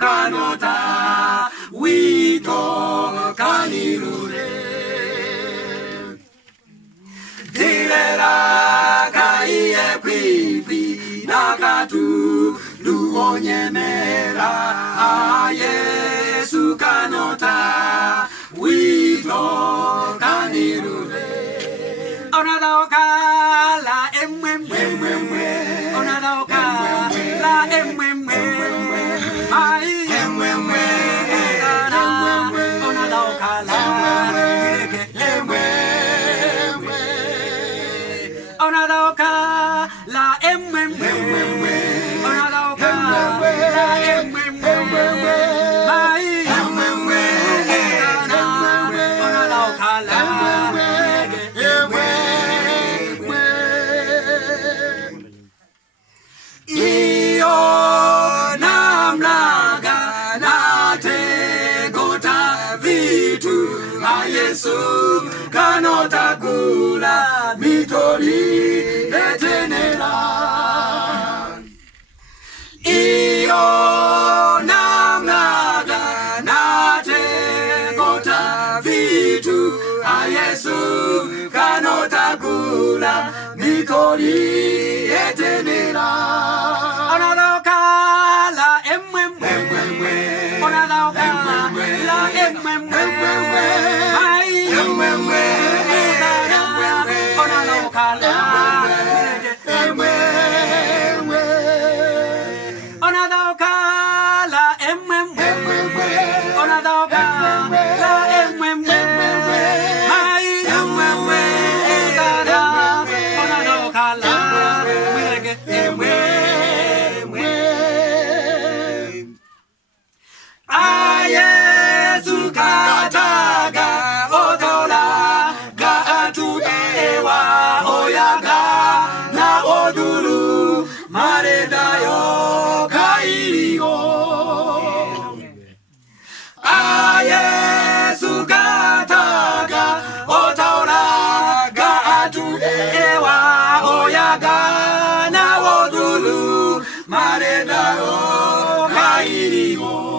kanota wito kanilure Dilera kaiye kwipi nakatu luonyemera Yesu kanota wito kanilure Onadoka la emwemwe Onadoka la emwemwe Ai emwemwe Onadoka la emwemwe Onadoka la emwemwe Onadoka la emwemwe Ai emwemwe Onadoka la Yesu kanota kula mitori etenera Iyo namnaga nate kota vitu Yesu kanota kula mitori etenera Onadoka la emwemwe Onadoka la emwemwe Mareda o kairi o